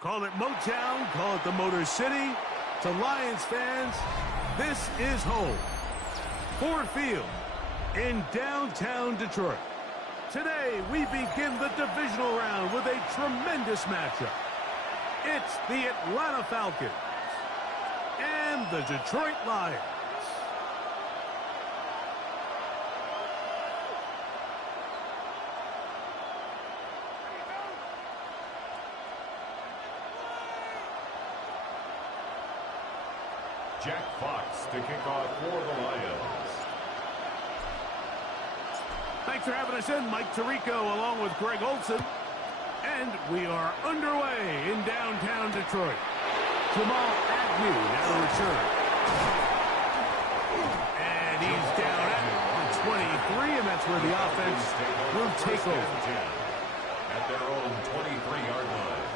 Call it Motown, call it the Motor City. To Lions fans, this is home. Ford Field in downtown Detroit. Today, we begin the divisional round with a tremendous matchup. It's the Atlanta Falcons and the Detroit Lions. Jack Fox to kick off for the Lions. Thanks for having us in, Mike Tirico, along with Greg Olson. And we are underway in downtown Detroit. Jamal Agnew now to return. And he's down at the 23, and that's where the offense will take over. At their own 23-yard line.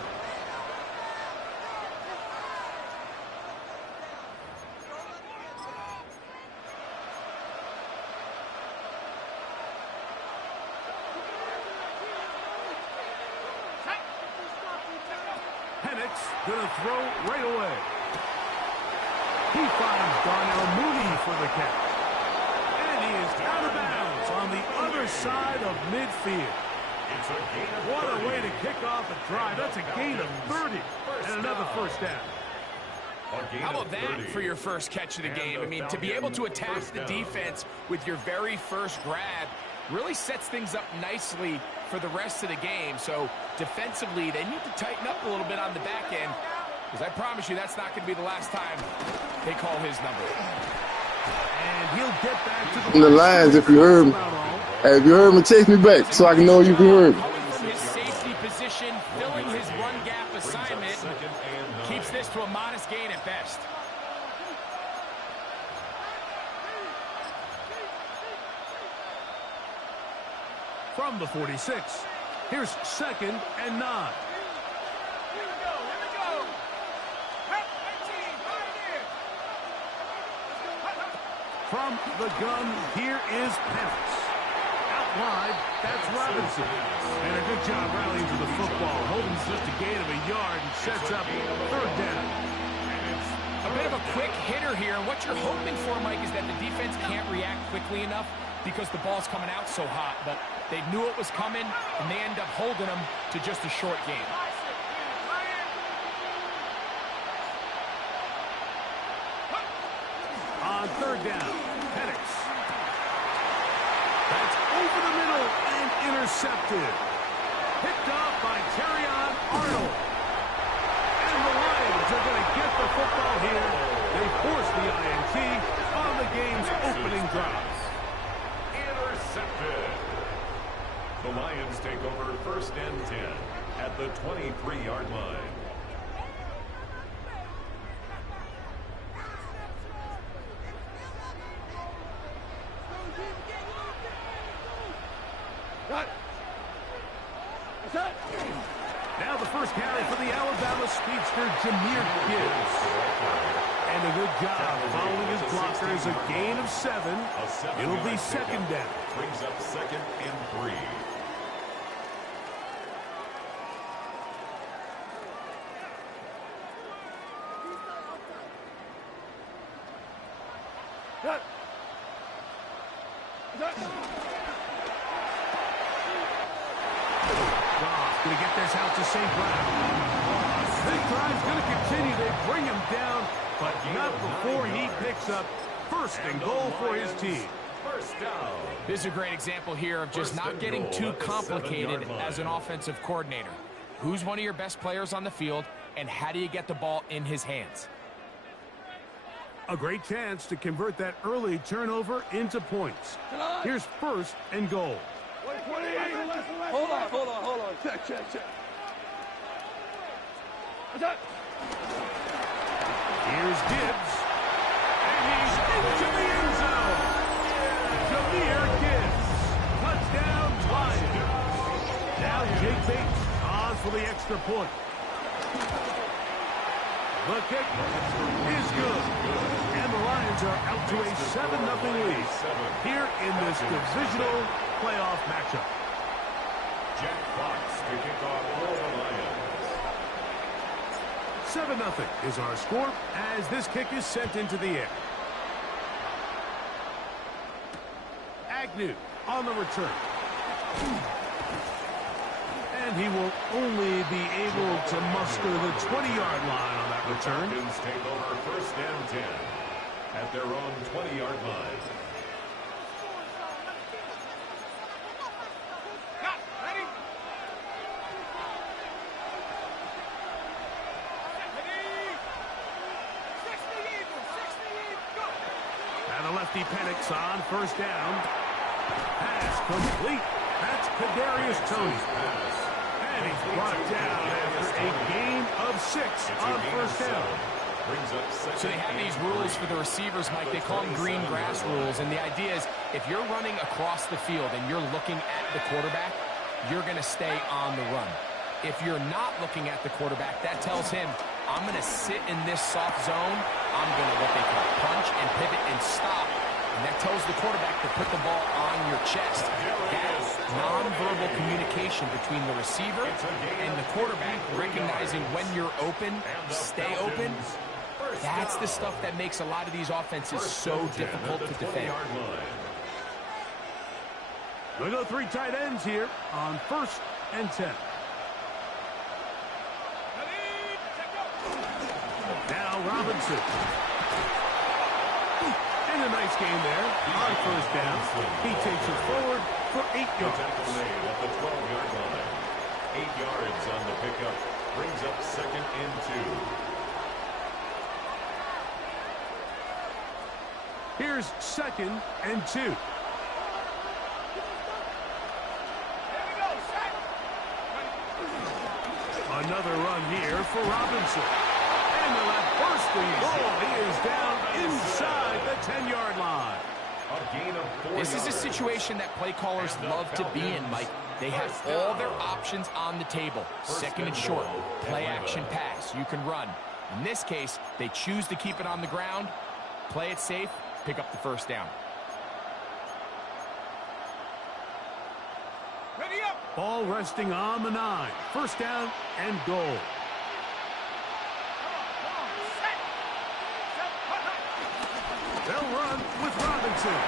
Gonna throw right away. He finds Darnell Mooney for the catch. And he is out of bounds on the other side of midfield. What a way to kick off a drive. That's a gain of 30 and another first down. How about that for your first catch of the game? I mean, to be able to attack the defense with your very first grab really sets things up nicely for the rest of the game. So defensively, they need to tighten up a little bit on the back end, because I promise you that's not going to be the last time they call his number. And he'll get back to the Lions. If you heard me, hey, if you heard me, text me back so I can know you can hear me. From his safety position, filling his run gap assignment, keeps this to a modest gain at best. From the 46, here's 2nd and 9. Here we go. From the gun, here is Penix. Out wide, that's Robinson. And a good job rallying to the football. Holding just a gain of a yard and sets up 3rd down. A bit of a quick hitter here. And what you're hoping for, Mike, is that the defense can't react quickly enough because the ball's coming out so hot. But they knew it was coming, and they end up holding them to just a short game. On 3rd down, Penix. That's over the middle and intercepted. Picked off by Terrion Arnold. And the Lions are going to get the football here. They force the INT on the game's opening drive. Intercepted. The Lions take over 1st and 10 at the 23-yard line. Now the first carry for the Alabama speedster, Jahmyr Gibbs. And a good job following his blockers. A gain of 7. It'll be 2nd down. Brings up 2nd and 3. Going to get this out to St. Brown. This drive's going to continue. They bring him down, but not before he picks up 1st and goal for his team. First down. This is a great example here of just not getting too complicated as an offensive coordinator. Who's one of your best players on the field, and how do you get the ball in his hands? A great chance to convert that early turnover into points. Here's 1st and goal. Hold on. Check. Here's Gibbs. And he's into the end zone. Jahmyr Gibbs. Touchdown, Lions. Now Jake Bates on for the extra point. The kick is good. And the Lions are out to a 7-0 lead here in this divisional playoff matchup. Jack Fox to kick off for the Lions. 7-0 is our score as this kick is sent into the air. Agnew on the return. And he will only be able to muster the 20-yard line on that return. The Falcons take over first and 10 at their own 20-yard line. And the lefty Penix on first down. Pass complete. That's Kadarius Toney. And he's brought down after a gain of 6 on first down. So they have these rules for the receivers, Mike. They call them green grass rules. And the idea is if you're running across the field and you're looking at the quarterback, you're going to stay on the run. If you're not looking at the quarterback, that tells him, I'm going to sit in this soft zone. I'm going to what they call punch and pivot and stop. And that tells the quarterback to put the ball on your chest. That's nonverbal communication between the receiver and the quarterback, recognizing when you're open, stay open. That's the stuff that makes a lot of these offenses so difficult to defend. We go 3 tight ends here on first and 10. Now Robinson. And a nice game there on first down. He takes it forward for 8 yards. At the 12-yard line. 8 yards on the pickup. Brings up second and 2. Here's second and 2. Another run here for Robinson. And the left bursting ball. He is down inside the 10-yard line. A gain of 4 This is a yards. situation that play callers love to be in, Mike. They have all their options on the table. Second and short, play action pass. You can run. In this case, they choose to keep it on the ground, play it safe, pick up the first down. Ready up. Ball resting on the 9. First down and goal. They'll run with Robinson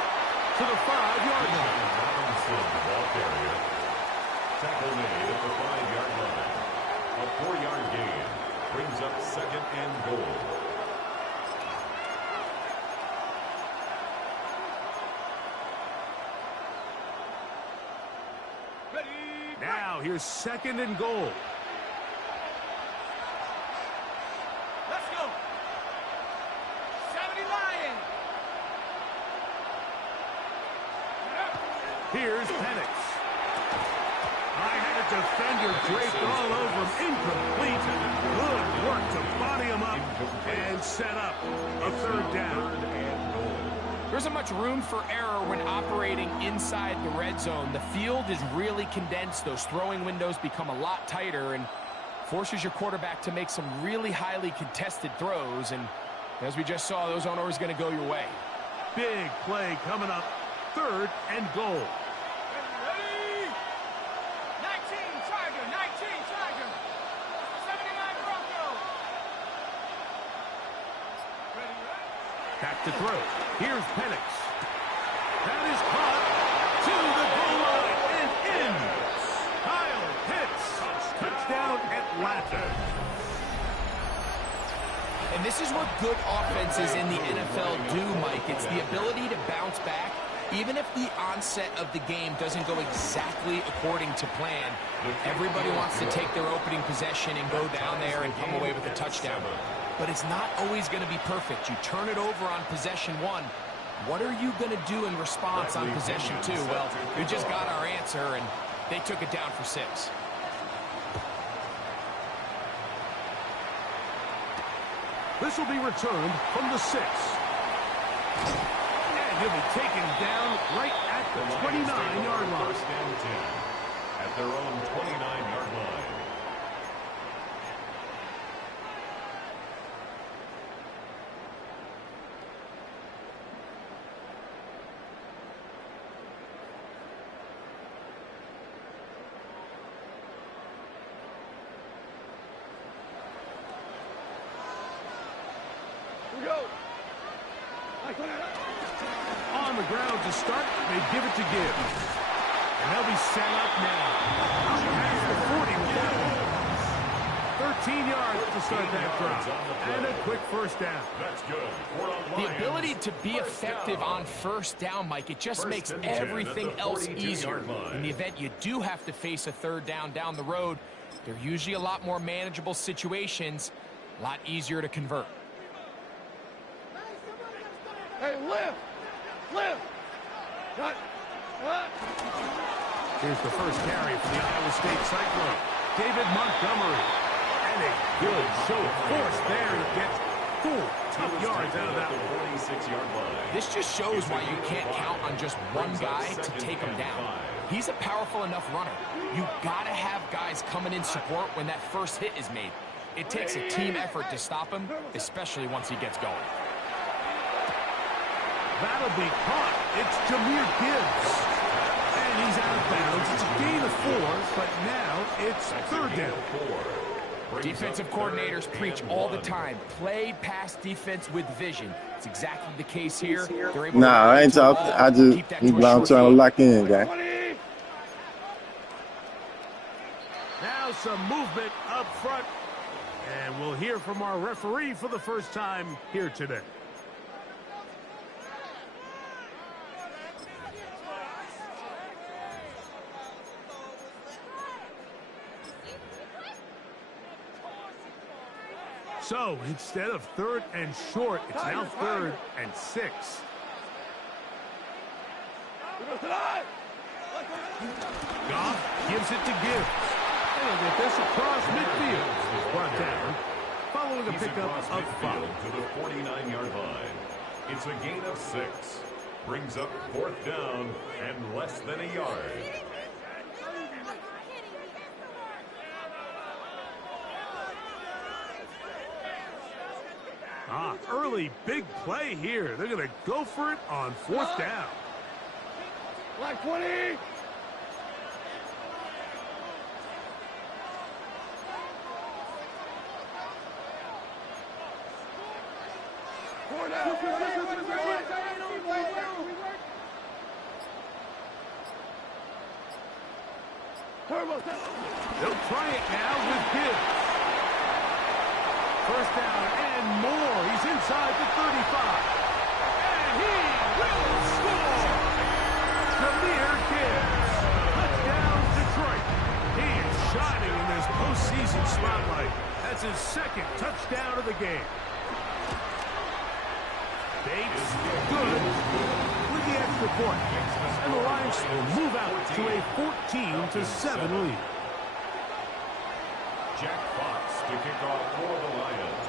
to the 5-yard line. Robinson, ball carrier. Tackle made at the 5-yard line. A 4-yard gain brings up second and goal. Now here's second and goal. Let's go. 70 Lions. Here's Penix. I had a defender draped all over him. Incomplete. Good work to body him up and set up a third down. There isn't much room for error when operating inside the red zone. The field is really condensed. Those throwing windows become a lot tighter and forces your quarterback to make some really highly contested throws. And as we just saw, those aren't always going to go your way. Big play coming up. Third and goal. Ready? 19 Charger. 19 Charger. 79 Broncos. Ready? Back to throw. Here's Penix. That is caught to the goal line and in. Kyle Pitts. Touchdown Atlanta. And this is what good offenses in the NFL do, Mike. It's the ability to bounce back. Even if the onset of the game doesn't go exactly according to plan, everybody wants to take their opening possession and go down there and come away with a touchdown. But it's not always going to be perfect. You turn it over on possession 1. What are you going to do in response on possession 2? Well, we just got our answer, and they took it down for 6. This will be returned from the 6. And he'll be taken down right at the 29-yard line. First and 10 at their own 29-yard line. On the ground to start, they give it to Gibbs. And they'll be set up now. Up past the 40 with that one. 13 yards to start that drive. And a quick first down. That's good. The ability to be effective on first down, Mike, it just makes everything else easier. In the event you do have to face a third down the road, they're usually a lot more manageable situations, a lot easier to convert. Hey, lift! Lift! Cut! Here's the first carry for the Iowa State Cyclone. David Montgomery. And a good show of force there to get 4 tough yards out of that one. 46-yard line. This just shows why you can't count on just one guy to take him down. He's a powerful enough runner. You gotta have guys coming in support when that first hit is made. It takes a team effort to stop him, especially once he gets going. That'll be caught. It's Jahmyr Gibbs. And he's out of bounds. It's a gain of 4, but now it's third down. Defensive coordinators preach all the time. Play pass defense with vision. It's exactly the case here. Nah, I ain't talking. I'm trying to lock in, guy. Now some movement up front. And we'll hear from our referee for the first time here today. So instead of 3rd and short, it's now 3rd and 6. Goff gives it to Gibbs. And he'll get this across midfield. He's brought down following a pickup of 5. To the 49-yard line. It's a gain of 6. Brings up 4th down and less than a yard. Early big play here. They're going to go for it on 4th down. Like 20! They'll try it now with Gibbs. First down and more. He's inside the 35. And he will score! Jahmyr Gibbs. Touchdown, Detroit. He is shining in this postseason spotlight. That's his 2nd touchdown of the game. Bates, good with the extra point. And the Lions will move out to a 14-7 lead. Jack Fox to kick off for the Lions.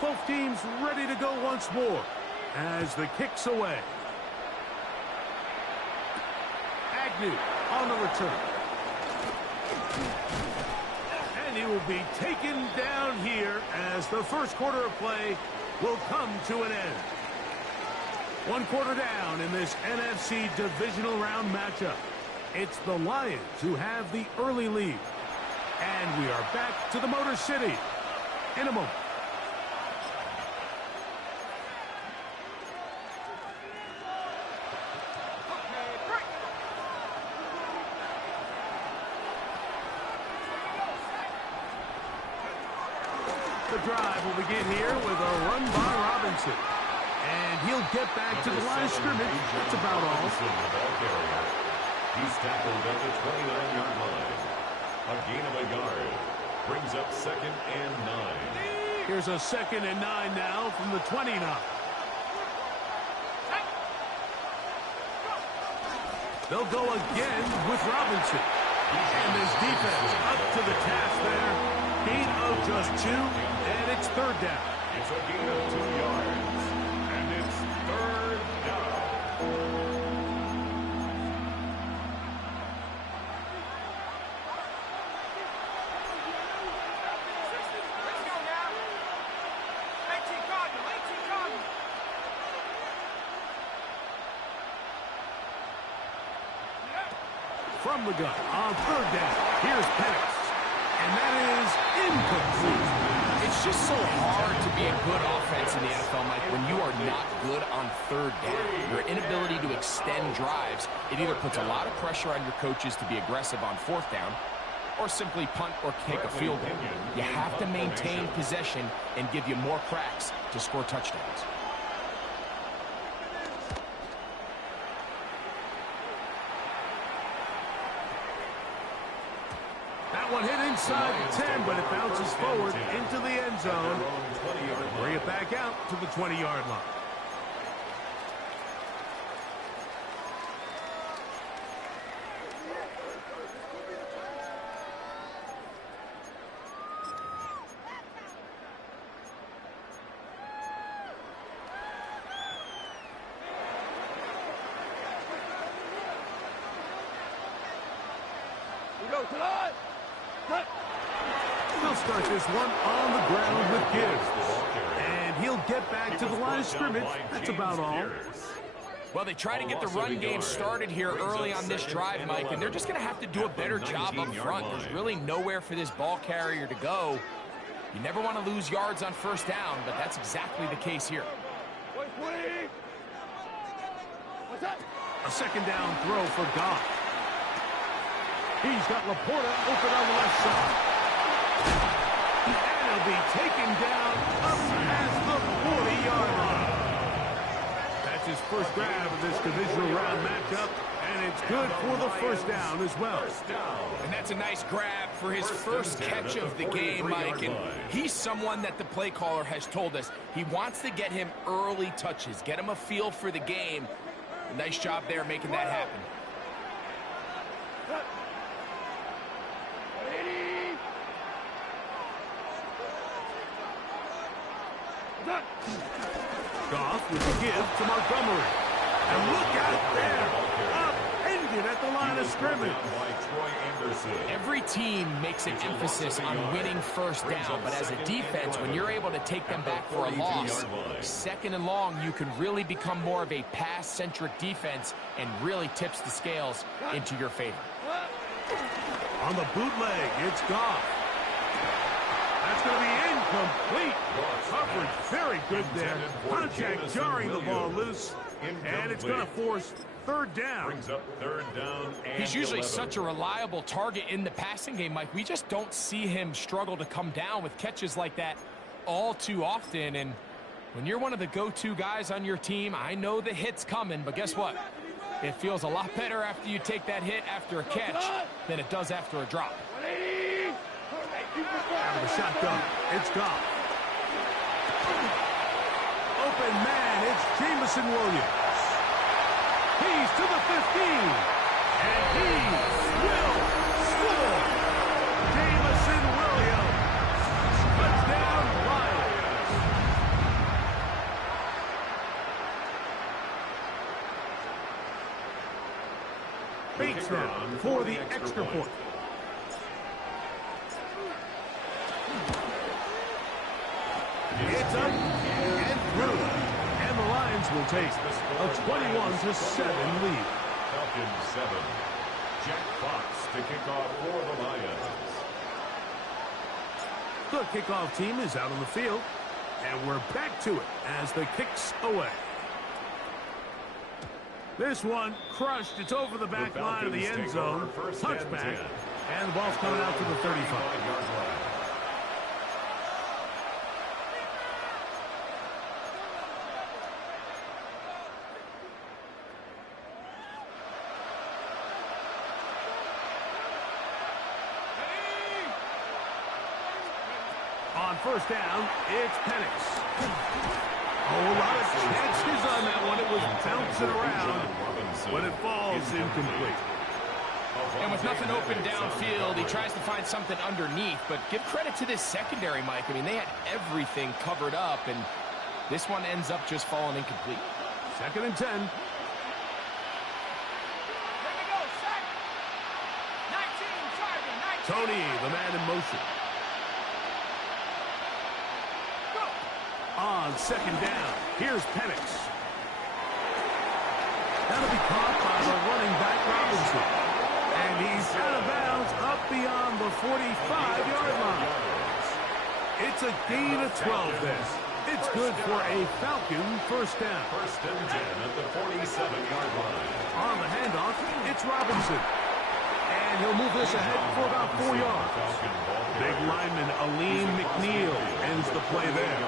Both teams ready to go once more as the kick's away. Agnew on the return. And he will be taken down here as the first quarter of play will come to an end. 1 quarter down in this NFC divisional round matchup. It's the Lions who have the early lead. And we are back to the Motor City in a moment. The drive will begin here with a run by Robinson. And he'll get back to the line of scrimmage. That's about all. He's tackled at the 29-yard line. A gain of a yard. Brings up 2nd and 9. Here's a 2nd and 9 now from the 29. They'll go again with Robinson. And this defense up to the task there. Gain of just 2, and it's 3rd down. It's a gain of 2 yards, and it's 3rd down. Let's go now. 18 Cardinal, 18 Cardinal. From the gun on 3rd down. Here's Penix. And that is incomplete. It's just so hard to be a good offense in the NFL, Mike, when you are not good on third down. Your inability to extend drives, it either puts a lot of pressure on your coaches to be aggressive on fourth down or simply punt or kick a field goal. You have to maintain possession and give you more cracks to score touchdowns. That one hit inside the 10, but it bounces forward into the end zone. Bring it back out to the 20-yard line. He'll start this one on the ground with give. And he'll get back to the line of scrimmage. That's about all. Well, they try to get the run game started here early on this drive, Mike, and they're just going to have to do a better job up front. There's really nowhere for this ball carrier to go. You never want to lose yards on first down, but that's exactly the case here. A second down throw for Goff. He's got Laporta open on the left side. And he'll be taken down up past the 40-yard line. That's his first grab of this divisional round matchup, and it's good for the first down as well. And that's a nice grab for his first catch of the game, Mike. And he's someone that the play caller has told us he wants to get him early touches, get him a feel for the game. Nice job there making that happen. Goff with the give to Montgomery. And look out there, upended at the line of scrimmage. Every team makes an emphasis on winning first down, but as a defense, when you're able to take them back for a loss, second and long, you can really become more of a pass-centric defense and really tips the scales into your favor. On the bootleg, it's Goff. That's going to be incomplete. Coverage very good there. Contact jarring the ball loose. And it's going to force third down. He's usually such a reliable target in the passing game, Mike. We just don't see him struggle to come down with catches like that all too often. And when you're one of the go-to guys on your team, I know the hit's coming, but guess what? It feels a lot better after you take that hit after a catch than it does after a drop. Out of the shotgun, it's Goff. Open man, it's Jameson Williams. He's to the 15, and he will score. Jameson Williams, touchdown Lions. Bates now for the extra point. It's up and through. And the Lions will take a 21-7 lead. Falcons 7. Jack Fox to kick off for the Lions. The kickoff team is out on the field. And we're back to it as the kick's away. This one crushed. It's over the back line of the end zone. Touchback. And the ball's coming out to the 35. On first down, it's Penix. A lot of chances on that one. It was bouncing around, but it falls incomplete. And with nothing open downfield, he tries to find something underneath. But give credit to this secondary, Mike. I mean, they had everything covered up, and this one ends up just falling incomplete. Second and 10. Here we go, sack. 19, target, 19. Tony, the man in motion. On second down, here's Penix. That'll be caught by the running back Robinson. And he's out of bounds up beyond the 45-yard line. It's a gain of 12 then. It's good for a Falcon first down. First and 10 at the 47-yard line. On the handoff, it's Robinson. And he'll move this ahead for about 4 yards. Big lineman Aleem McNeil ends the play there.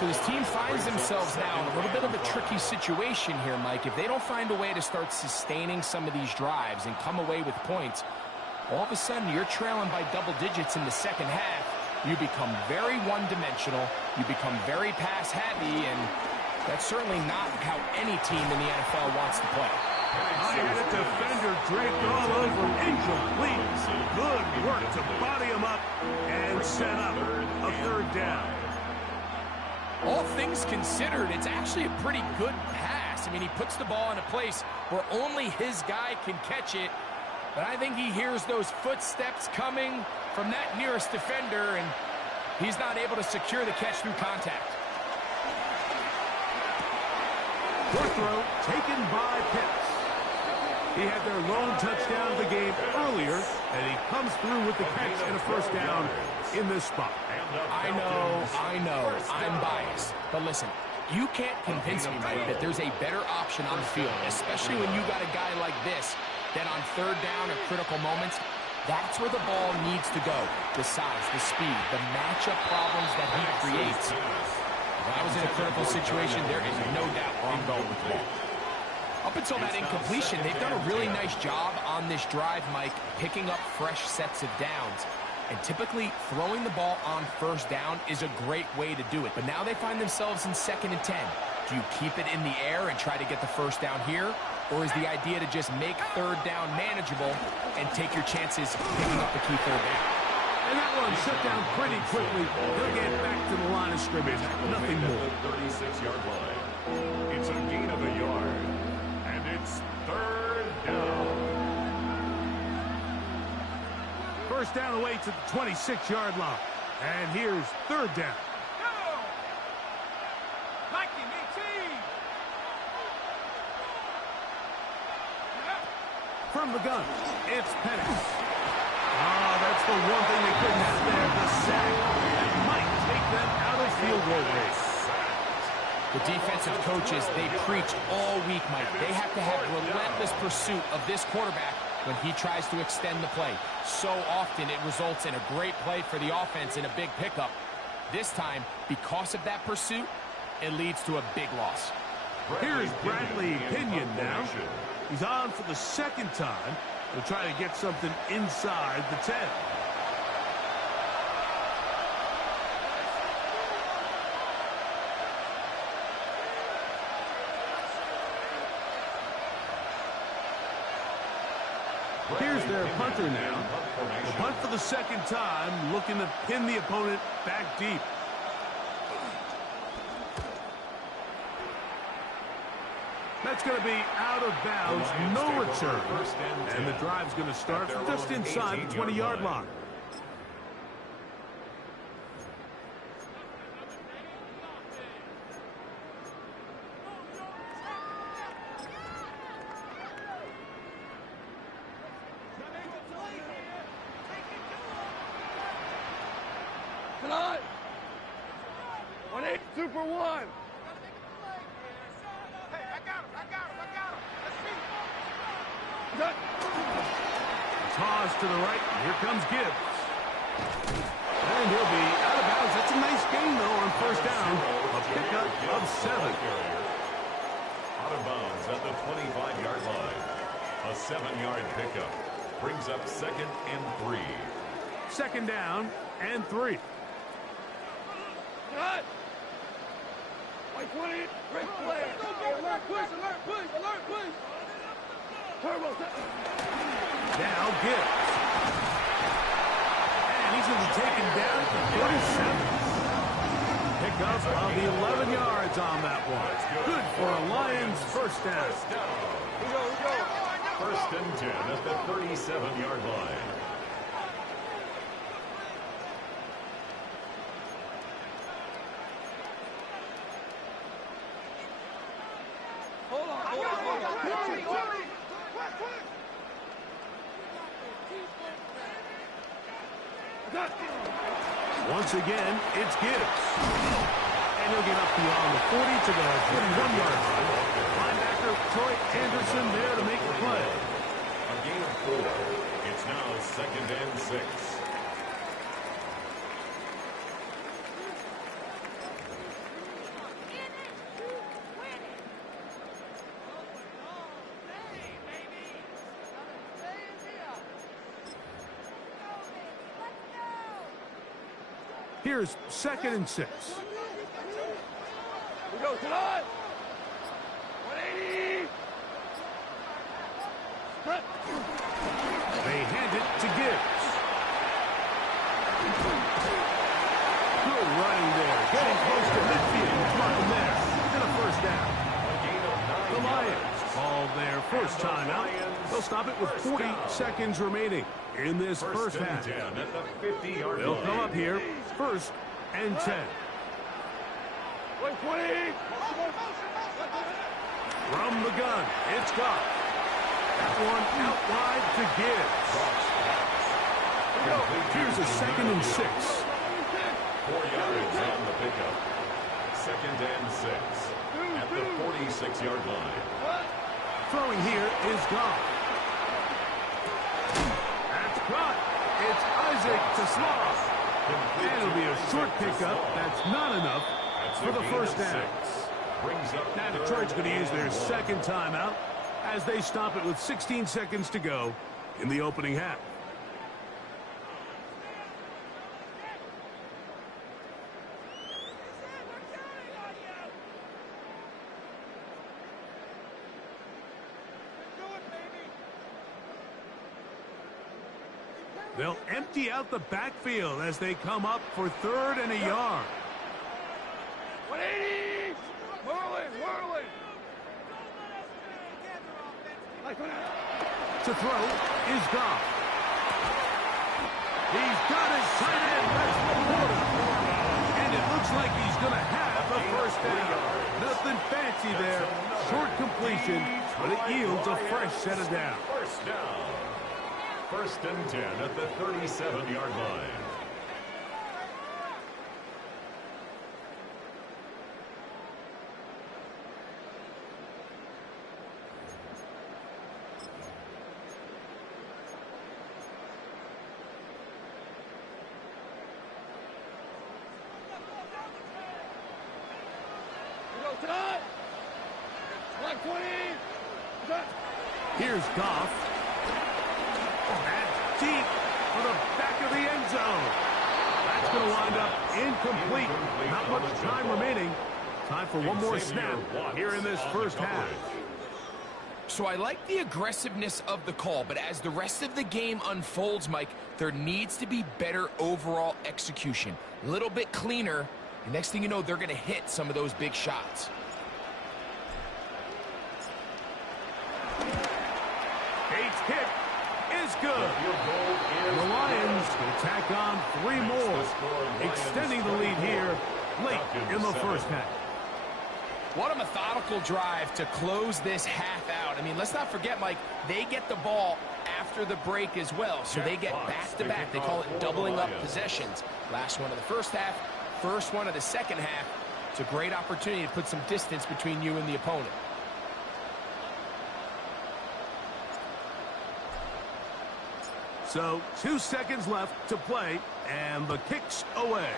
So this team finds themselves now in a little bit of a tricky situation here, Mike. If they don't find a way to start sustaining some of these drives and come away with points, all of a sudden you're trailing by double digits in the second half. You become very one-dimensional. You become very pass-heavy, and that's certainly not how any team in the NFL wants to play. I had a defender draped all over him. Incomplete. Good work to body him up and set up a third down. All things considered, it's actually a pretty good pass. I mean, he puts the ball in a place where only his guy can catch it. But I think he hears those footsteps coming from that nearest defender, and he's not able to secure the catch through contact. Short throw taken by Pitts. He had their lone touchdown of the game earlier, and he comes through with the catch and a first down in this spot. I know, I'm biased. But listen, you can't convince me, Mike, that there's a better option on the field, especially when you got a guy like this that on third down or critical moments, that's where the ball needs to go. The size, the speed, the matchup problems that he creates. If I was in a critical situation, there is no doubt where I'm going with the ball. Up until that incompletion, they've done a really nice job on this drive, Mike, picking up fresh sets of downs. And typically, throwing the ball on first down is a great way to do it. But now they find themselves in 2nd and 10. Do you keep it in the air and try to get the first down here? Or is the idea to just make third down manageable and take your chances picking up the key third down? And that one shut down pretty quickly. He'll get back to the line of scrimmage. Nothing more. 36-yard line. It's a gain of a yard. And it's third down. First down away to the 26-yard line. And here's third down. From the gun, it's Penix. That's the one thing they couldn't have there, the sack. That might take them out of field goal range. The defensive coaches, they preach all week, Mike. They have to have relentless pursuit of this quarterback when he tries to extend the play. So often it results in a great play for the offense and a big pickup. This time, because of that pursuit, it leads to a big loss. Here's Bradley Pinion now. He's on for the second time. He'll try to get something inside the 10. Here's their punter now. The punt for the second time, looking to pin the opponent back deep. That's going to be out of bounds, no return. And the drive's going to start from just inside the 20-yard line. Tonight, 1-8 Super 1. Toss to the right. Here comes Gibbs. And he'll be out of bounds. That's a nice gain, though, on first down. A pickup of 7. Out of bounds at the 25-yard line. A 7-yard pickup brings up 2nd and 3. 2nd down and 3. Cut! Like 20, great play. Alert, push. Turbo. Now Gibbs. And he's going to be taken down at the 47. Pickup of 11 yards on that one. Good for a Lions first down. We go. First and 10 at the 37-yard line. Hold on. Once again, it's Gibbs. And he'll get up beyond the 40 to the 41-yard line. Linebacker Troy Anderson there to make the play. A gain of 4. It's now 2nd and 6. Here's 2nd and 6. We go tonight. 180. They hand it to Gibbs. Good running there. Getting close to midfield. Marking there. And a first down. The Lions call their first timeout. They'll stop it with 40 seconds remaining in this first half. They'll come up here, 1st and 10. 120. From the gun, it's Goff. That one out wide to Gibbs. Here's a 2nd and 6. 4 yards on the pickup. 2nd and 6 at the 46-yard line. Throwing here is Goff. That's caught. It's Isaac to Sloss. And it'll be a short pickup. That's not enough for the first down. Now Detroit's going to use their 2nd timeout as they stop it with 16 seconds to go in the opening half. They'll empty out the backfield as they come up for 3rd and a yard. 180. Whirling. To throw is Goff. He's got his tight end. That's Florida. And it looks like he's going to have the first down. Nothing fancy there. Short completion, but it yields a fresh set of downs. First down. 1st and 10 at the 37-yard line. Here's Goff. That's deep for the back of the end zone. That's going to wind up incomplete. Not much time remaining. Time for one more snap here in this first half. So I like the aggressiveness of the call, but as the rest of the game unfolds, Mike, there needs to be better overall execution. A little bit cleaner. And next thing you know, they're going to hit some of those big shots. Bates' kick is good. And the Lions will tack on 3 more, extending the lead here late in the first half. What a methodical drive to close this half out. I mean, let's not forget, Mike, they get the ball after the break as well, so they get back-to-back. They call it doubling up possessions. Last one of the first half, first one of the second half. It's a great opportunity to put some distance between you and the opponent. So 2 seconds left to play, and the kick's away.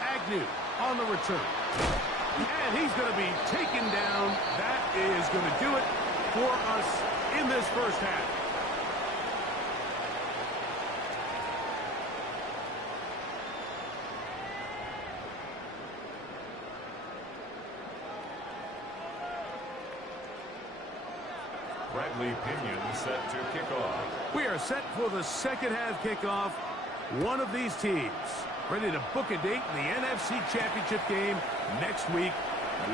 Agnew on the return. And he's going to be taken down. That is going to do it for us in this first half. Bradley Pinion set to kick off. We are set for the second half kickoff. One of these teams ready to book a date in the NFC Championship game next week.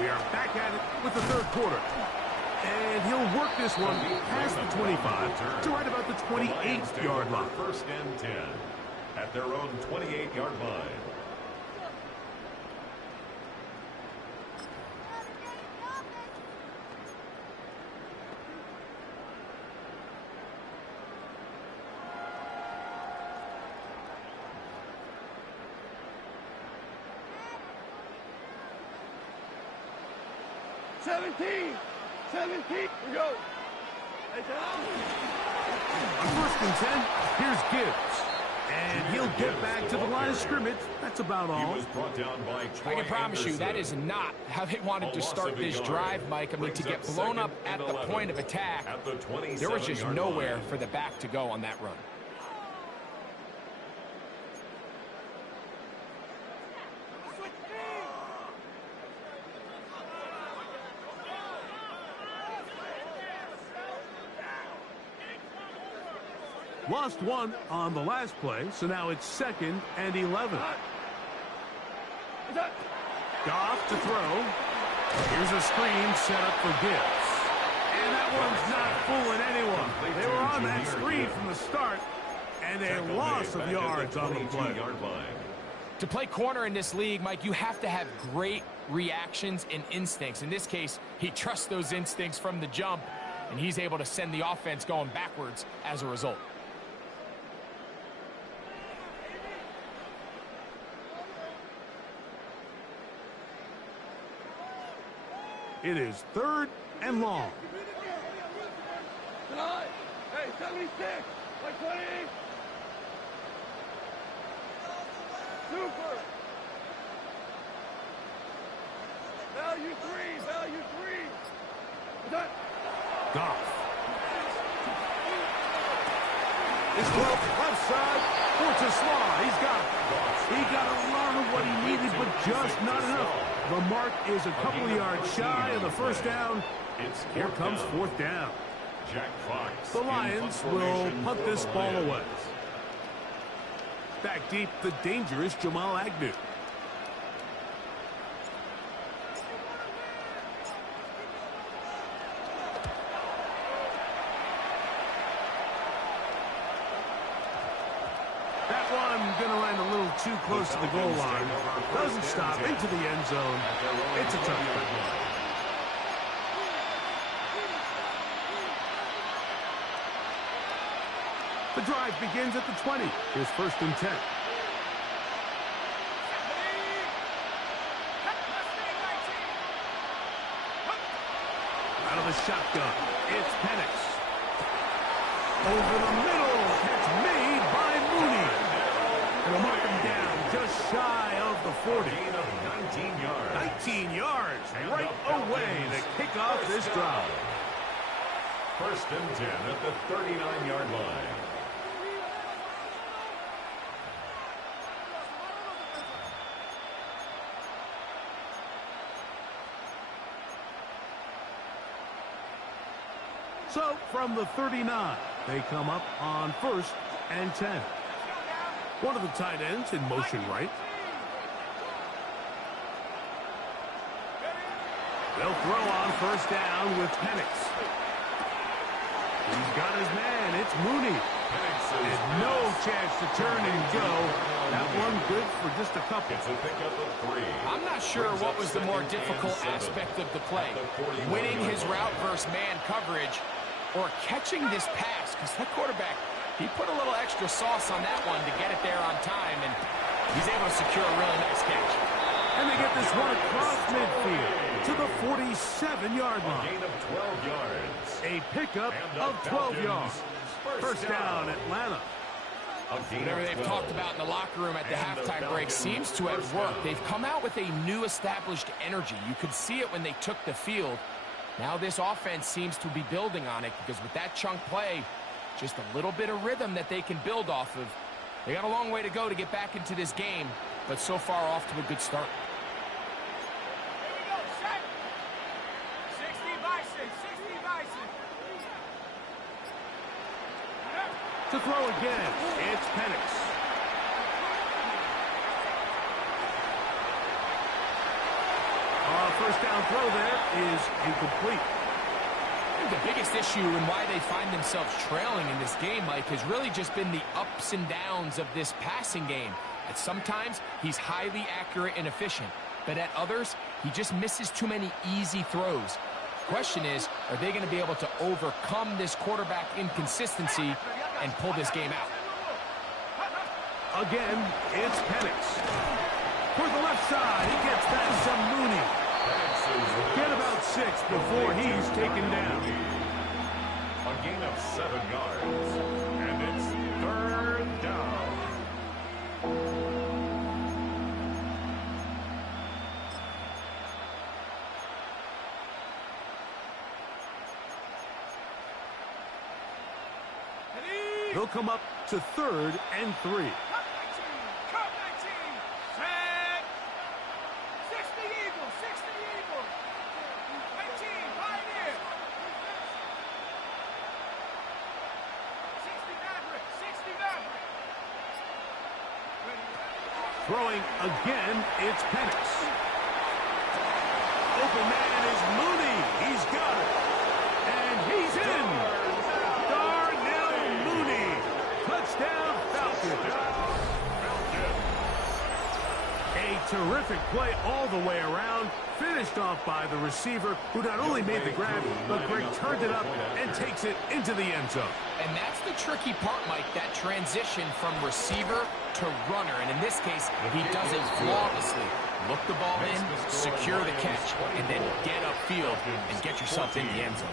We are back at it with the third quarter. And he'll work this one past the 25 to right about the 28-yard line. First and 10 at their own 28-yard line. 17. 17. Here we go. On 1st and 10, here's Gibbs. And he'll get back to the line of scrimmage. That's about all. He was brought down by Troy I can promise you that is not how they wanted to start this drive, Mike. I mean, to get blown up at the point of attack, there was just nowhere for the back to go on that run. Lost one on the last play, so now it's 2nd and 11. Goff to throw. Here's a screen set up for Gibbs. And that one's not fooling anyone. They were on that screen from the start, and a loss of yards on the play. To play corner in this league, Mike, you have to have great reactions and instincts. In this case, he trusts those instincts from the jump, and he's able to send the offense going backwards as a result. It is 3rd and long. Hey, 76. 120. Super. Value 3. Value 3. Goff. His 12th left side. Forces Slaw. He's got it. He got a lot of what he needed, but just not enough. The mark is a couple of yards shy of the first down. Here comes 4th down. The Lions will punt this ball away. Back deep, the dangerous Jamal Agnew. That one going to land a little too close to the goal line. Doesn't stop into the end zone. It's a tough one. The drive begins at the 20. Here's 1st and 10. Out of the shotgun, it's Penix. Over the middle, catch made by Mooney. And they'll mark him down just shy of the 40. 19 yards. 19 yards right away to kick off this drive. 1st and 10 at the 39-yard line. So from the 39, they come up on 1st and 10. One of the tight ends in motion right. They'll throw on 1st down with Penix. He's got his man. It's Mooney. And no chance to turn and go. That one good for just a couple. It's a pickup of 3. I'm not sure what was the more difficult aspect of the play. Winning his route versus man coverage or catching this pass. Because that quarterback, he put a little extra sauce on that one to get it there on time. And he's able to secure a really nice catch. And they get this one across midfield to the 47-yard line. Gain of 12 yards. A pickup of 12 yards. 1st down, Atlanta. Whatever they've talked about in the locker room at the halftime break seems to have worked. They've come out with a new established energy. You could see it when they took the field. Now this offense seems to be building on it because with that chunk play, just a little bit of rhythm that they can build off of. They got a long way to go to get back into this game, but so far off to a good start. Here we go, set. 60 Bison, 60 Bison. To throw again, it's Penix. First down throw there is incomplete. The biggest issue and why they find themselves trailing in this game, Mike, has really just been the ups and downs of this passing game. At sometimes, he's highly accurate and efficient, but at others, he just misses too many easy throws. The question is, are they going to be able to overcome this quarterback inconsistency and pull this game out? Again, it's Penix. For the left side, he gets that to Mooney. Get about 6 before he's taken down. A gain of 7 yards. And it's 3rd down. They'll come up to 3rd and 3. Cut 19. Cut 19. Set. 60 Eagles. 60 Eagles. 19. Pioneer. 60 Maverick. 60 Maverick. Throwing again, it's Penix. Open man is Mooney. He's got it. And he's in. Touchdown, Falcons. A terrific play all the way around, finished off by the receiver, who not only made the grab, but Greg turned it up and takes it into the end zone. And that's the tricky part, Mike, that transition from receiver to runner. And in this case, he does it flawlessly. Look the ball in, secure the catch, and then get upfield and get yourself in the end zone.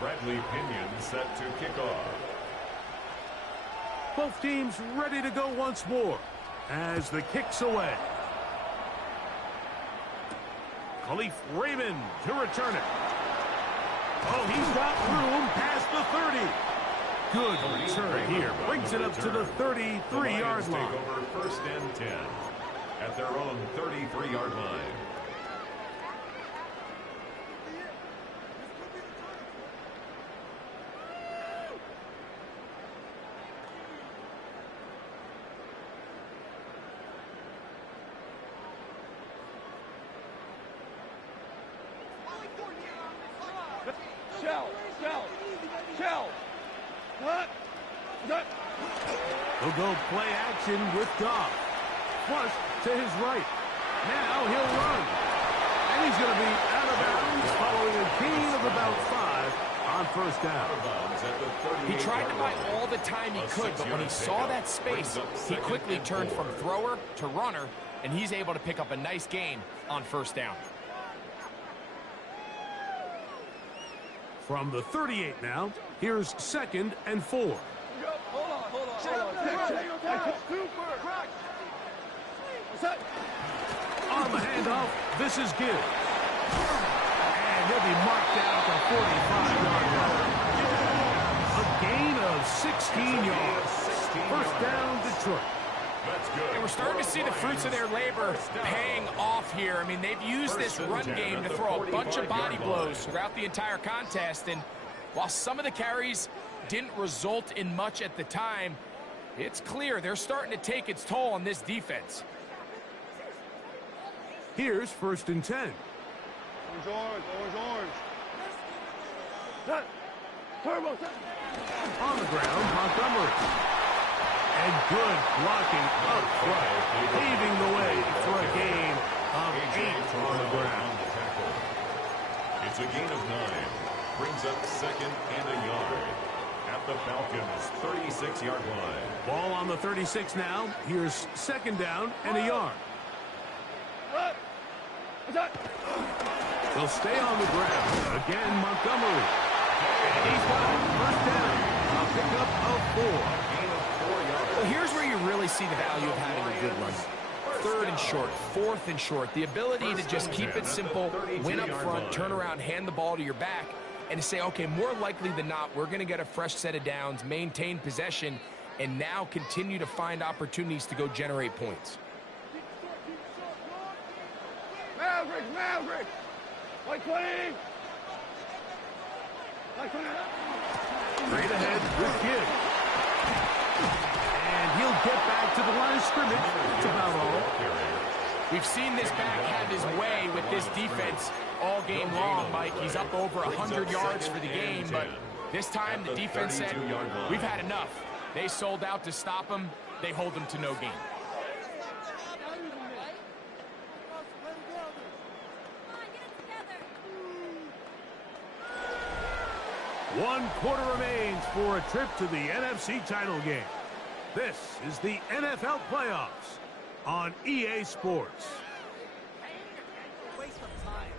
Bradley Pinion set to kick off. Both teams ready to go once more as the kick's away. Khalif Raymond to return it. Oh, he's got room past the 30. Good return here. Brings it up to the 33-yard line. Take over 1st and 10 at their own 33-yard line. He'll go play action with Goff. Flush to his right. Now he'll run. And he's going to be out of bounds following a gain of about 5 on 1st down. He tried to buy all the time he could, but when he saw that space, he quickly turned from thrower to runner, and he's able to pick up a nice gain on 1st down. From the 38 now, here's 2nd and 4. Hold on. On the handoff, this is Gibbs. And he'll be marked down at the 45-yard line. A gain of 16 yards. 1st down, Detroit. And we're starting to see the fruits of their labor paying off here. I mean, they've used this run game to throw a bunch of body blows throughout the entire contest. And while some of the carries didn't result in much at the time, it's clear they're starting to take its toll on this defense. Here's 1st and 10. Orange. Turbo. On the ground, Montgomery. And good blocking up front, paving the way for a gain of 8 on the ground. It's a gain of 9. Brings up 2nd and a yard at the Falcons' 36-yard line. Ball on the 36 now. Here's 2nd down and a yard. They'll stay on the ground. Again, Montgomery. And he's got it. 1st down. A pickup of 4. Well, here's where you really see the value of having a good run. 3rd and short, 4th and short. The ability to just keep it simple, win up front, turn around, hand the ball to your back, and to say, okay, more likely than not, we're going to get a fresh set of downs, maintain possession, and now continue to find opportunities to go generate points. Maverick. Like 20. Straight ahead with Gibbs. And he'll get back to the line of scrimmage. That's about all. We've seen this back have his way with this defense all game long, Mike. He's up over 100 yards for the game, but this time the defense said, we've had enough. They sold out to stop him. They hold him to no gain. 1 quarter remains for a trip to the NFC title game. This is the NFL playoffs on EA Sports. Waste of time.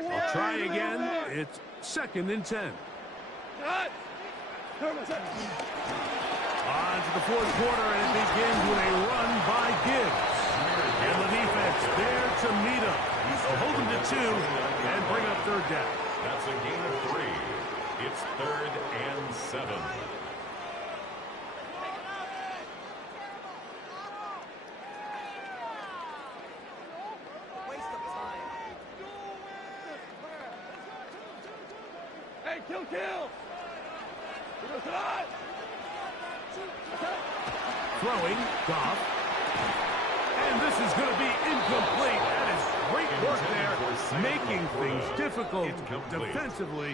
They'll try again. It's 2nd and 10. On to the 4th quarter, and it begins with a run by Gibbs. And the defense there to meet him. They'll hold him to 2 and bring up 3rd down. That's a gain of 3. It's 3rd and 7. Waste of time. Hey, kill! Throwing, Goff. And this is going to be incomplete. That is great work there, making things difficult defensively.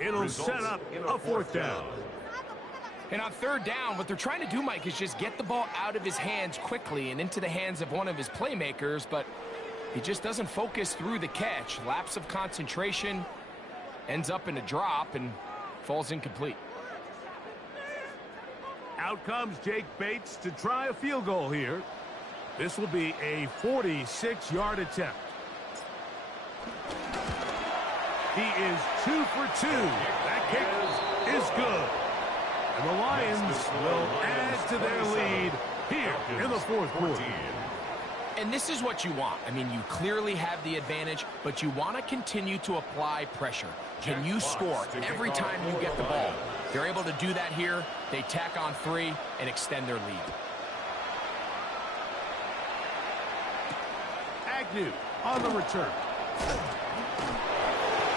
It'll set up a 4th down. And on 3rd down, what they're trying to do, Mike, is just get the ball out of his hands quickly and into the hands of one of his playmakers, but he just doesn't focus through the catch. Lapse of concentration, ends up in a drop, and falls incomplete. Out comes Jake Bates to try a field goal here. This will be a 46-yard attempt. He is 2 for 2. That kick is good. And the Lions will add to their lead here in the 4th quarter. And this is what you want. I mean, you clearly have the advantage, but you want to continue to apply pressure. Can you score every time you get the ball? They're able to do that here. They tack on 3 and extend their lead. Agnew on the return.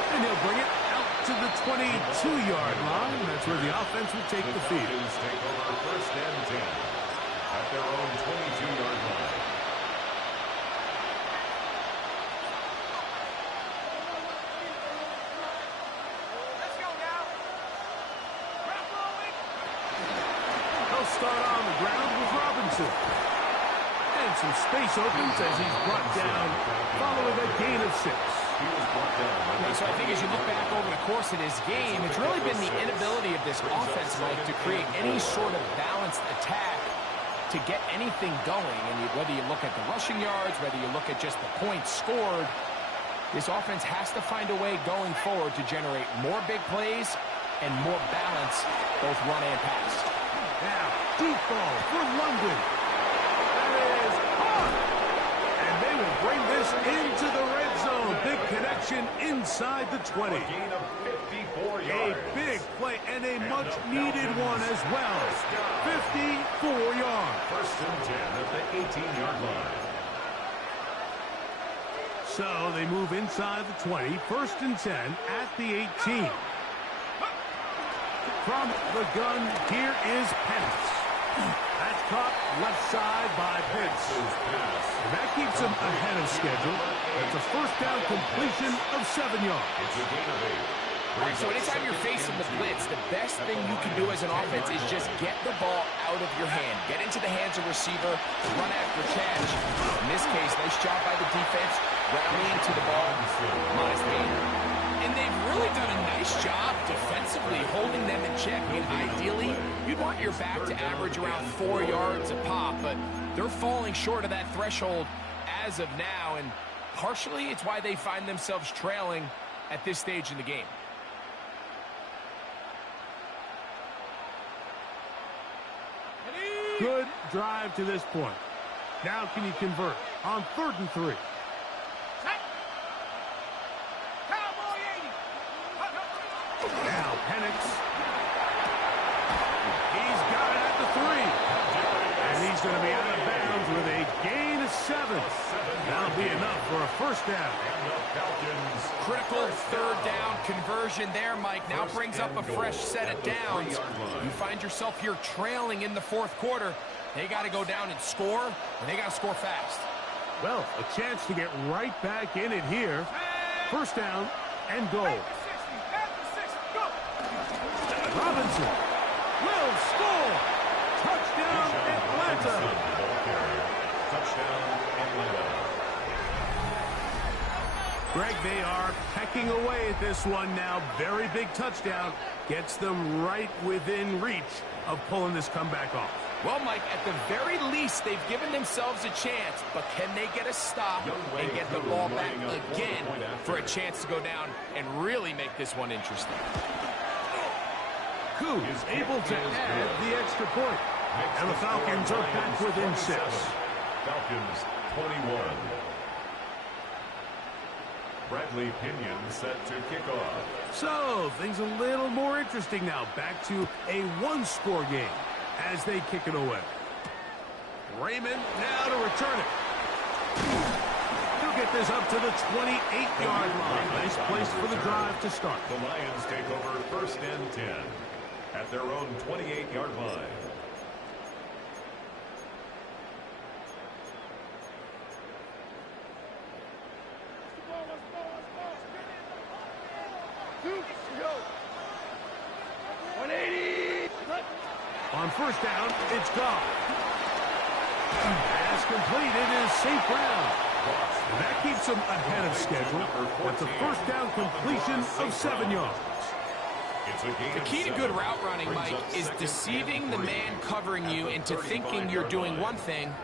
And he'll bring it out to the 22-yard line. That's where the offense will take the field. Take over 1st and 10 at their own 22-yard line. Start on the ground with Robinson. And some space opens as he's brought down following a gain of 6. So I think as you look back over the course of this game, it's really been the inability of this offense, Mike, to create any sort of balanced attack to get anything going. And whether you look at the rushing yards, whether you look at just the points scored, this offense has to find a way going forward to generate more big plays and more balance, both run and pass. Now, deep ball for London. That is hard. And they will bring this into the red zone. Big connection inside the 20. A gain of 54 yards. A big play and a much-needed one as well. 54 yards. 1st and 10 at the 18-yard line. So they move inside the 20. 1st and 10 at the 18. From the gun, here is Penix. That's caught left side by Pitts. And that keeps him ahead of schedule. That's a 1st down completion of 7 yards. It's a gain of 8. Right, so anytime you're facing the blitz, the best thing you can do as an offense is just get the ball out of your hand. Get into the hands of receiver, run after catch. In this case, nice job by the defense, rallying to the ball. Modest gain. And they've really done a nice job defensively holding them in check. I mean, ideally, you'd want your back to average around 4 yards a pop, but they're falling short of that threshold as of now, and partially it's why they find themselves trailing at this stage in the game. Good drive to this point. Now can you convert on 3rd and 3? Now Penix. He's got it at the 3. And he's going to be out of bounds with a gain of 7. That'll be enough for a 1st down. Critical 3rd down conversion there, Mike. Now brings up a fresh set of downs. You find yourself here trailing in the 4th quarter. They got to go down and score, and they got to score fast. Well, a chance to get right back in it here. First down and goal. Robinson will score. Touchdown, Atlanta. Touchdown, Atlanta. Greg, they are pecking away at this one now. Very big touchdown. Gets them right within reach of pulling this comeback off. Well, Mike, at the very least, they've given themselves a chance, but can they get a stop and get the ball back again for a chance to go down and really make this one interesting? Koo is able to add the extra point. And the Falcons are back within 6. Falcons 21. Bradley Pinion set to kick off. So, things a little more interesting now. Back to a one-score game as they kick it away. Raymond now to return it. He'll get this up to the 28-yard line. Nice place for the drive to start. The Lions take over first and 10 at their own 28-yard line. On first down, it's gone. Pass completed is St. Brown. That keeps them ahead of schedule. That's a first down completion of 7 yards. The key to good route running, Mike, is deceiving the man covering you into thinking you're doing one thing,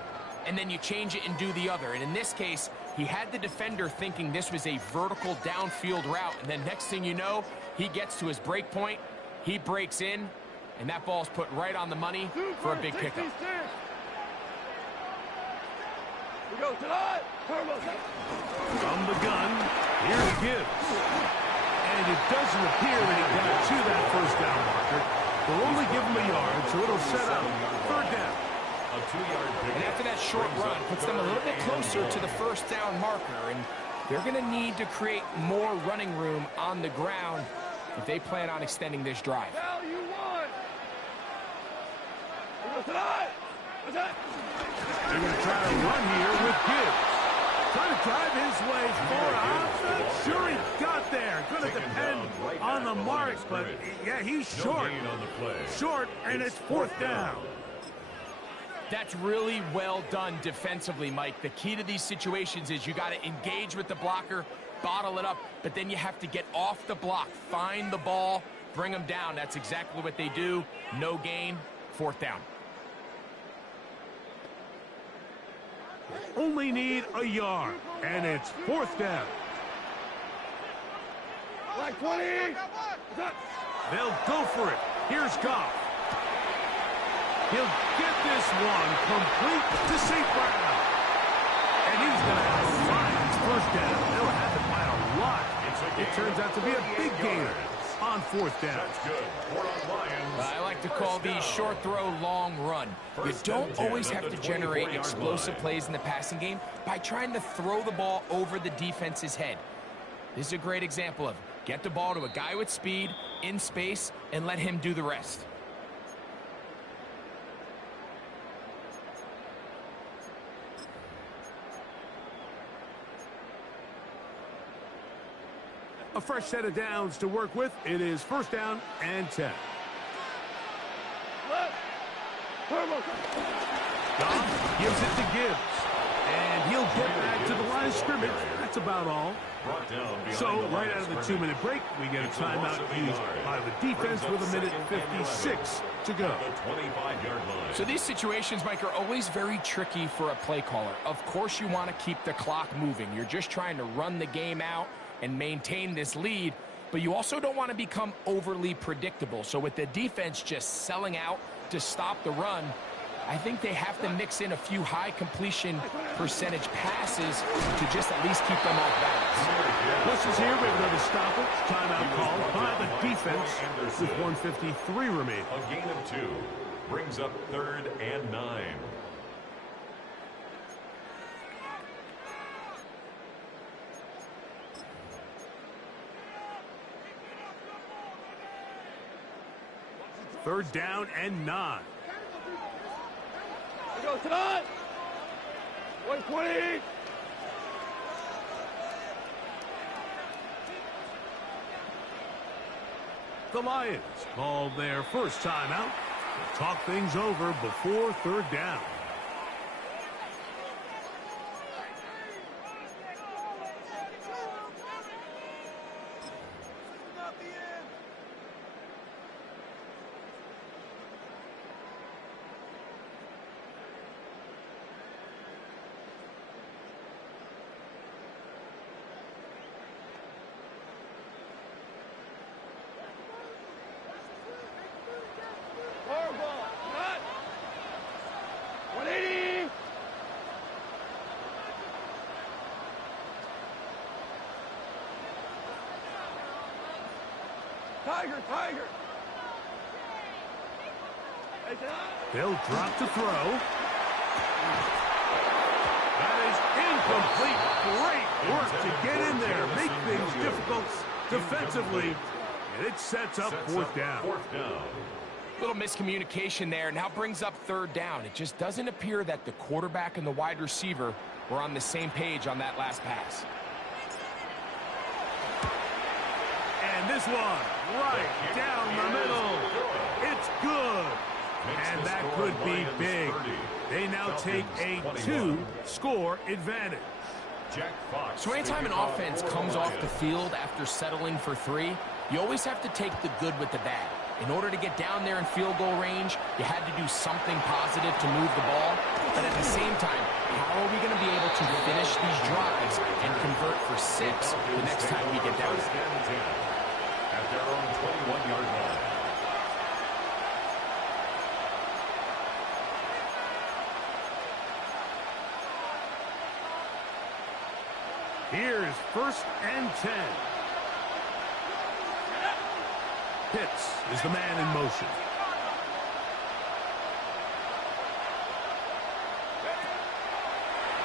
and then you change it and do the other. And in this case, he had the defender thinking this was a vertical downfield route, and then next thing you know, he gets to his break point, he breaks in, and that ball's put right on the money for a big pickup. We go tonight. From the gun, here's Gibbs. And it doesn't appear that he got to that first down marker. They'll only give him a yard, so it'll set up third down. A 2-yard pickup. And after that short run, puts them a little bit closer to the first down marker, and they're going to need to create more running room on the ground if they plan on extending this drive. They're going to try to run here with Gibbs. Trying to drive his way forward. I'm not sure he got there. Going to depend on the mark, but yeah, he's short. Short, and it's fourth down. That's really well done defensively, Mike. The key to these situations is you got to engage with the blocker, bottle it up, but then you have to get off the block, find the ball, bring them down. That's exactly what they do. No gain, fourth down. Only need a yard, and it's fourth down. Like 20. They'll go for it. Here's Goff. He'll get this one complete to St. Brown. And he's going to have a Lions first down. They'll have it by a lot. It turns out to be a big gainer on fourth down. That's good. I like to call these short throw, long run. You don't always have to generate explosive plays in the passing game by trying to throw the ball over the defense's head. This is a great example of get the ball to a guy with speed, in space, and let him do the rest. A fresh set of downs to work with. It is first down and 10. Goff gives it to Gibbs. And he'll get back to the line of scrimmage. That's about all. So, right out of the 2-minute break, we get a timeout used by the defense with 1:56 to go. So these situations, Mike, are always very tricky for a play caller. Of course you want to keep the clock moving. You're just trying to run the game out and maintain this lead, but you also don't want to become overly predictable. So with the defense just selling out to stop the run, I think they have to mix in a few high completion percentage passes to just at least keep them off balance. This is here. We have another stoppage. Timeout called by the defense with 1:53 remaining. A gain of 2 brings up third and 9. Third down and 9. We go tonight. 120. The Lions call their first timeout to talk things over before third down. Tiger! They'll drop to throw. That is incomplete. Great work to get in there, make things difficult defensively, and it sets up fourth down. Little miscommunication there, now brings up third down. It just doesn't appear that the quarterback and the wide receiver were on the same page on that last pass. And this one, right down the middle. It's good. And that could be big. They now take a 2-score advantage. So anytime an offense comes off the field after settling for 3, you always have to take the good with the bad. In order to get down there in field goal range, you had to do something positive to move the ball. But at the same time, how are we going to be able to finish these drives and convert for 6 the next time we get down there? At their own 21-yard line. Here's 1st and 10. Pitts is the man in motion.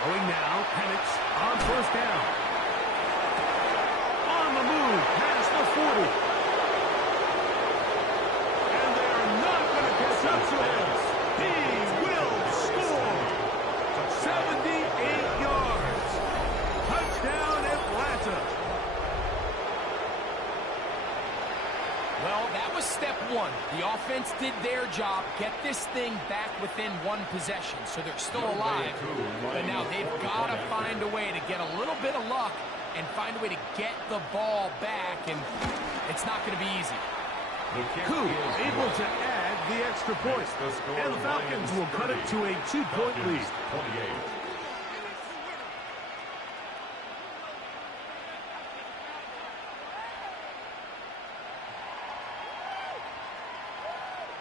Going now, Penix on 1st down. On the move, past the 40. And they are not going to catch up to him. He will score. 78 yards. Touchdown, Atlanta. Well, that was step 1. The offense did their job, get this thing back within 1 possession, so they're still alive. But now they've got to find a way to get a little bit of luck and find a way to get the ball back, and it's not going to be easy. Who able to add the extra point, and the Falcons will cut it to a 2-point lead. 28.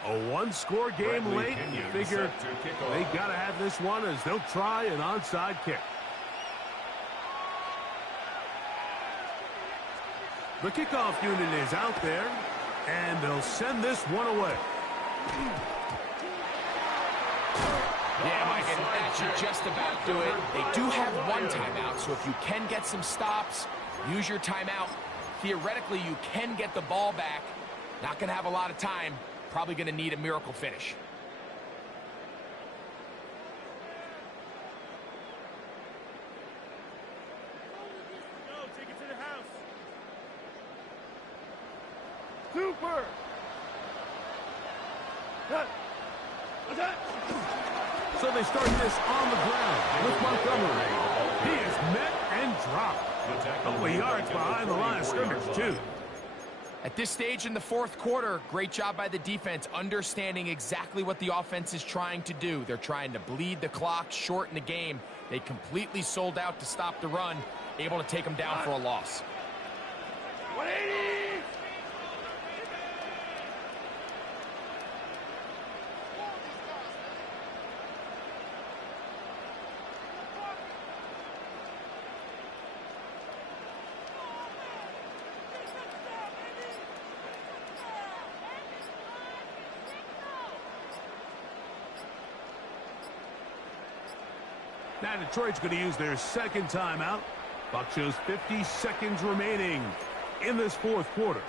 A 1-score game late. You figure they got to have this one as they'll try an onside kick. The kickoff unit is out there, and they'll send this one away. Yeah, Mike, and that should just about do it. They do have 1 timeout, so if you can get some stops, use your timeout. Theoretically, you can get the ball back. Not going to have a lot of time. Probably going to need a miracle finish. Take it to the house. Super! So they start this on the ground with Montgomery. He is met and dropped. A couple of yards behind the line of scrimmage, too. At this stage in the 4th quarter, great job by the defense, understanding exactly what the offense is trying to do. They're trying to bleed the clock, shorten the game. They completely sold out to stop the run, able to take them down for a loss. 180! Now Detroit's going to use their 2nd timeout. Clock shows 50 seconds remaining in this 4th quarter.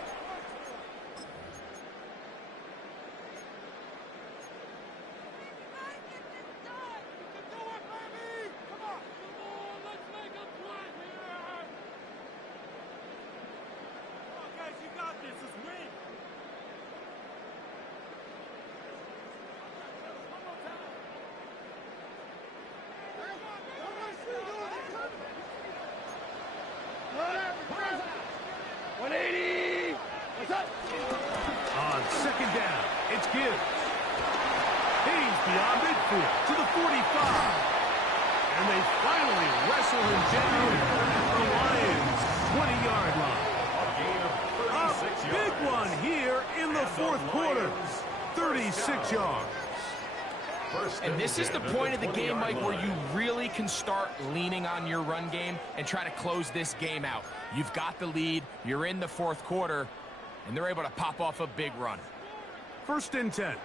gives. He's beyond midfield to the 45. And they finally wrestle him down at the Lions' 20-yard line. A big one here in the fourth quarter. 36 yards. And this is the point of the game, Mike, where you really can start leaning on your run game and try to close this game out. You've got the lead, you're in the fourth quarter, and they're able to pop off a big run. 1st and 10. Here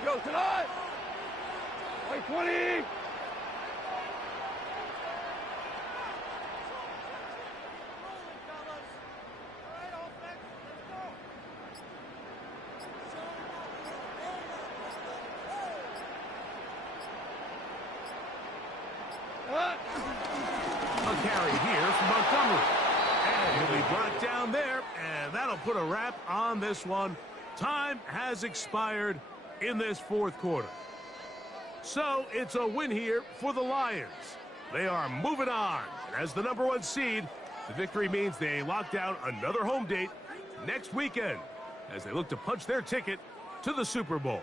we go tonight. Play 20. A carry here from Montgomery. And he'll be brought down there, and that'll put a wrap on this one. Time has expired in this fourth quarter. So it's a win here for the Lions. They are moving on. And as the #1 seed, the victory means they lock down another home date next weekend as they look to punch their ticket to the Super Bowl.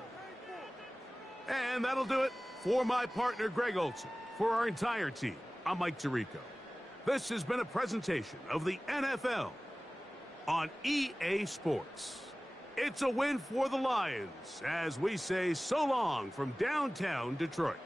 And that'll do it for my partner, Greg Olson. For our entire team, I'm Mike Tirico. This has been a presentation of the NFL on EA Sports. It's a win for the Lions as we say so long from downtown Detroit.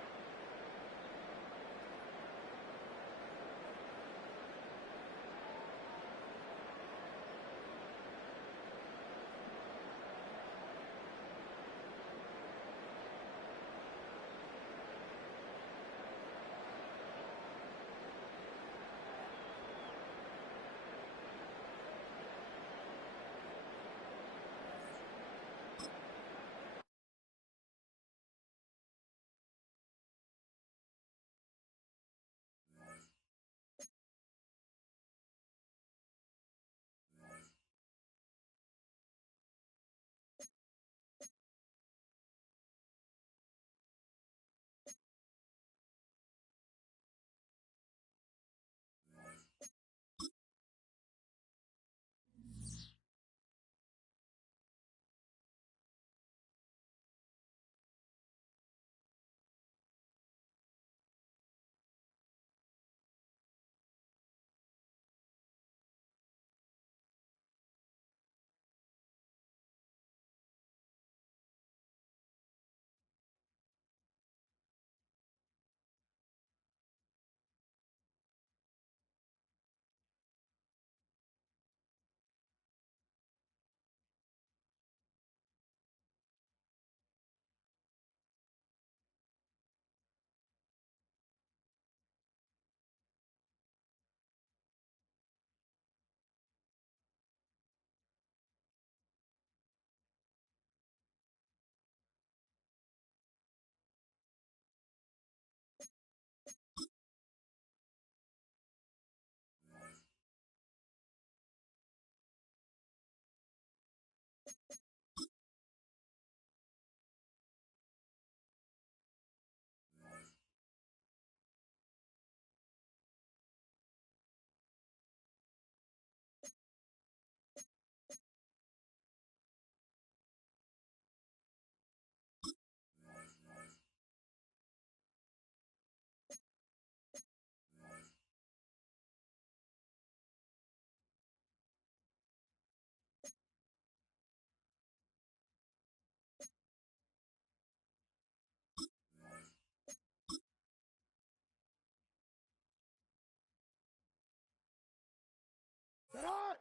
Sit up!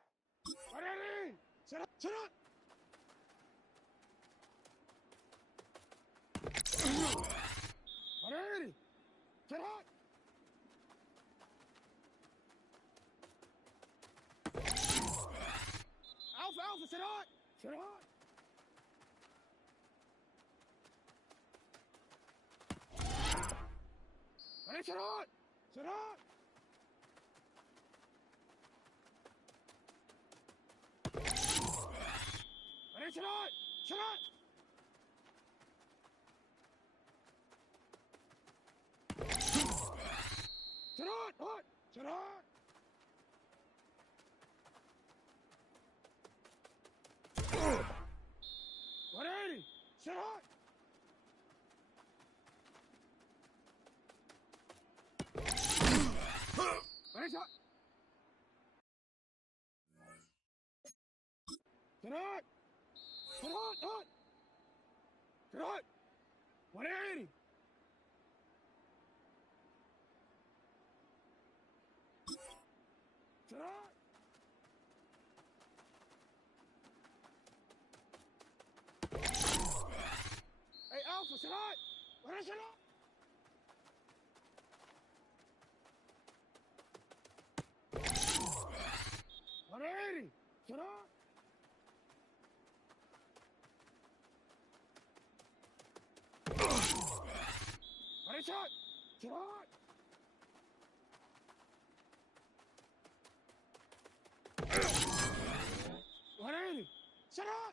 Ready! Sit up! Sit up! Ready! Sit up! Alpha, Alpha, sit up! Sit up! Ready, sit up! Sit up! Ready, sit up! Sit up! Sit up! What? Sit up! Ready, Hey, Alpha, sit on. What is it? What are you? Sit on. What is it? Sit on. What are you? Sit on.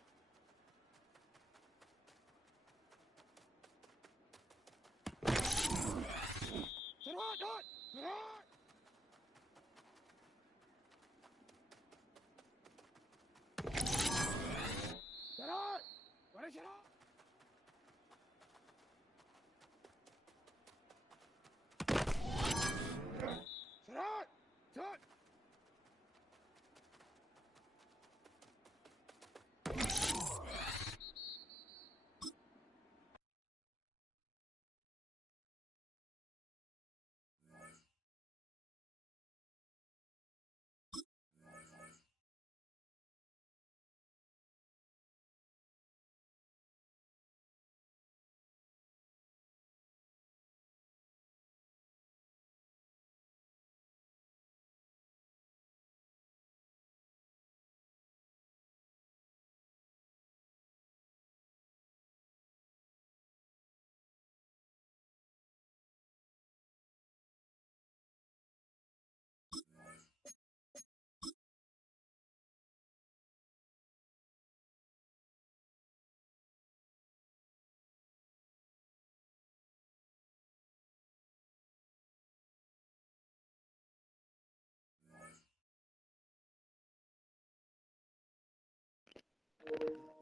Sit on, Dot. Sit on. Sit on. What is it? Sit on. Sit.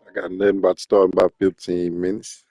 I got nothing about to start in about 15 minutes.